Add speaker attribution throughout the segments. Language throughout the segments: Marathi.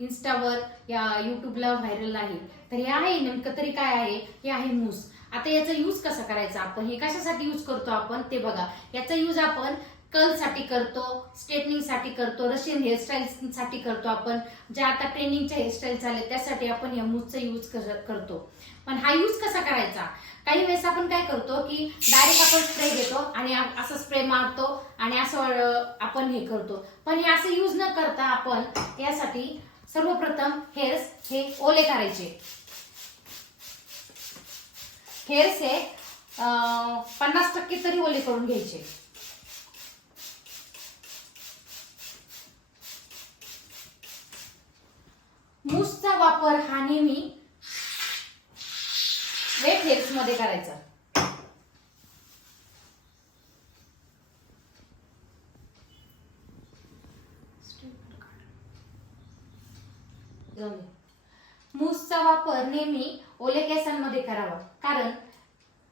Speaker 1: इन्स्टावर या युट्यूबला व्हायरल आहे. तर हे आहे नेमकं तरी काय आहे? हे आहे मूस. आता याचा यूज कसा करायचा आपण? हे कशासाठी यूज करतो आपण? ते बघा. याचा यूज आपण कर्लसाठी करतो स्ट्रेटनिंगसाठी करतो रशियन हेअरस्टाईल साठी करतो आपण. ज्या आता ट्रेनिंगच्या हेअरस्टाईल चालेल त्यासाठी आपण या मूजचा यूज करतो. पण हा यूज कसा करायचा? काही वेळेस आपण काय करतो की डायरेक्ट आपण स्प्रे घेतो आणि असं स्प्रे मारतो आणि असं आपण हे करतो. पण हे असं यूज न करता आपण यासाठी सर्वप्रथम हेअर्स हे ओले करायचे. हेअर्स हे पन्नास टक्के तरी ओले करून घ्यायचे. मूसचा वापर हा नेहमी वेट हेअर्समध्ये करायचा. जाऊ मूसचा वापर नेहमी ओले केसांमध्ये करावा. कारण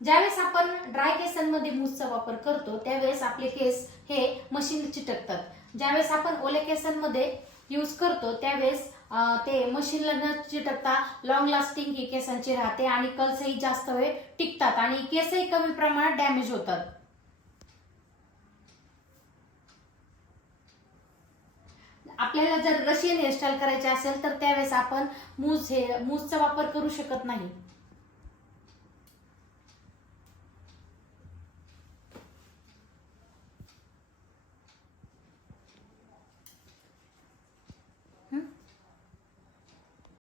Speaker 1: ज्यावेळेस आपण ड्राय केसांमध्ये मूसचा वापर करतो त्यावेळेस आपले केस हे मशीन चिटकतात. ज्यावेळेस आपण ओल्या केसांमध्ये यूज करतो त्यावेळेस ते मशीनला न चिटकता लॉंग लास्टिंग ही केसांची राहते आणि कल्सही जास्त वेळ टिकतात आणि केसही कमी प्रमाणात डॅमेज होतात. आपल्याला जर रशियन हेअरस्टाईल करायची असेल तर त्यावेळेस आपण मूज हे मूजचा वापर करू शकत नाही.